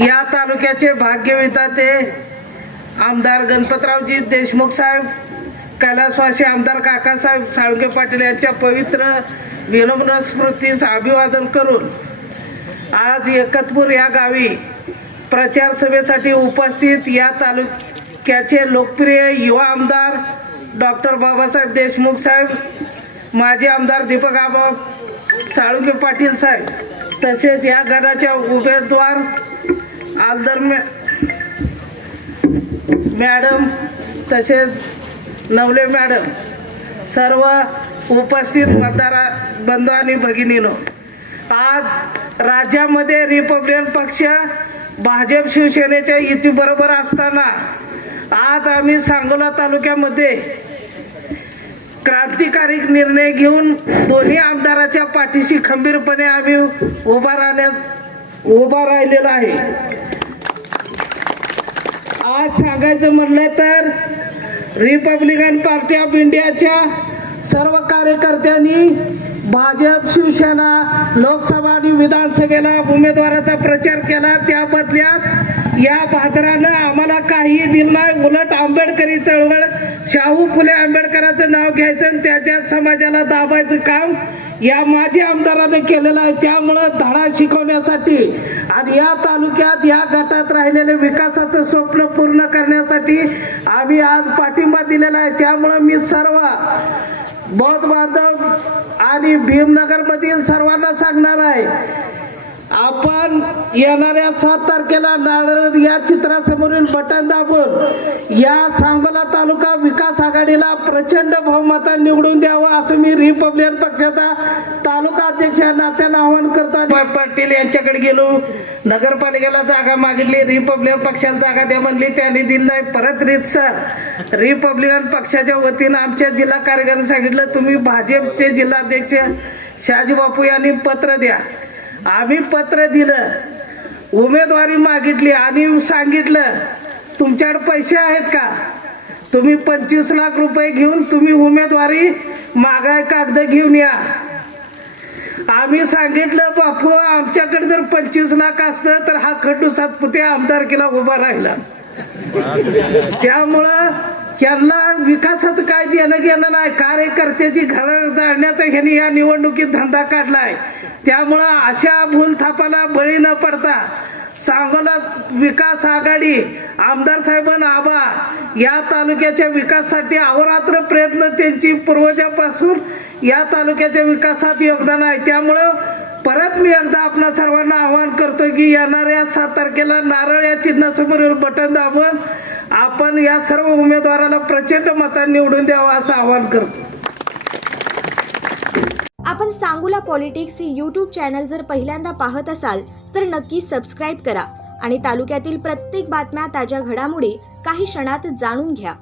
या तालुक्याचे भाग्यविधाते आमदार गणपतरावजी देशमुख साहेब, कैलासवासी आमदार काकासाहेब साळुंखे पाटील यांच्या पवित्र विनम्र स्मृतीस अभिवादन करून आज एकतपूर या गावी प्रचार सभेसाठी उपस्थित या तालुक्याचे लोकप्रिय युवा आमदार डॉक्टर बाबासाहेब देशमुख साहेब, माजी आमदार दीपक आबा साळुंखे पाटील साहेब, तसेच या गणाच्या उमेदवार आलदर मॅडम तसेच नवले मॅडम, सर्व उपस्थित मतदार बंधू आणि भगिनीनो, आज राज्यामध्ये रिपब्लिकन पक्ष भाजप शिवसेनेच्या युतीबरोबर असताना आज आम्ही सांगोला तालुक्यामध्ये क्रांतिकारी निर्णय घेऊन दोन्ही आमदाराच्या पाठीशी खंबीरपणे आम्ही उभा राहिलेलो आहे। आज सांगायचं म्हटलं तर रिपब्लिकन पार्टी ऑफ इंडियाच्या सर्व कार्यकर्त्यांनी भाजप शिवसेना लोकसभा आणि विधानसभेला उमेदवाराचा प्रचार केला, त्या बदल्यात या भादरानं आम्हाला काही दिलं नाही। उलट आंबेडकरी चळवळ शाहू फुले आंबेडकरांचं नाव घ्यायचं आणि त्याच्या समाजाला दाबायचं काम या माजी आमदाराने केलेलं आहे। त्यामुळं धडा शिकवण्यासाठी आणि या तालुक्यात या गटात राहिलेले विकासाचं स्वप्न पूर्ण करण्यासाठी आम्ही आज पाठिंबा दिलेला आहे। त्यामुळं मी सर्व बौद्ध बांधव आणि भीमनगर मधील सर्वांना सांगणार आहे, आपण येणाऱ्या 7 तारखेला नारळ या चित्रासमोरील बटन दाबून या सांगोला तालुका विकास आघाडीला प्रचंड बहुमताने निवडून द्यावं असं मी रिपब्लिकन पक्षाचा तालुका अध्यक्ष या नात्यानं आवाहन करतो। पाटील यांच्याकडे गेलो, नगरपालिकेला जागा मागितली, रिपब्लिकन पक्षाला जागा द्या म्हणली, त्यांनी दिली नाही। परत रीतसर रिपब्लिकन पक्षाच्या वतीनं आमच्या जिल्हा कार्यकारिणी सांगितलं, तुम्ही भाजपचे जिल्हाध्यक्ष शहाजी बापू यांनी पत्र द्या। आम्ही पत्र दिलं, उमेदवारी मागितली आणि सांगितलं तुमच्याकडे पैसे आहेत का, तुम्ही 25 लाख रुपये घेऊन तुम्ही उमेदवारी मागाय कागद घेऊन या। आम्ही सांगितलं बापू आमच्याकडे जर 25 लाख असतं तर हा खड्डू सातपुते आमदारकीला उभा राहिला। त्यामुळं यांना विकासाचं काय देणं घेणं नाही, कार्यकर्त्याची घरं जाळण्याचा ह्यांनी या निवडणुकीत धंदा काढलाय। त्यामुळं अशा भूलथापाला बळी न पडता सांगोला विकास आघाडी आमदार साहेबांना आबा या तालुक्याच्या विकासासाठी अहोरात्र प्रयत्न त्यांची पूर्वजापासून या तालुक्याच्या विकासात योगदान आहे। त्यामुळं परत मी एकदा आपल्या सर्वांना आवाहन करतो की येणाऱ्या 7 तारखेला नारळ या चिन्हासमोरील बटन दाबून आपण या सर्व उमेदवाराला प्रचंड मतांनी निवडून द्यावं असं आवाहन करतो। आपण सांगोला पॉलिटिक्स हे यूट्यूब चॅनल जर पहिल्यांदा पाहत असाल तर नक्की सबस्क्राईब करा आणि तालुक्यातील प्रत्येक बातम्या, ताज्या घडामोडी काही क्षणात जाणून घ्या।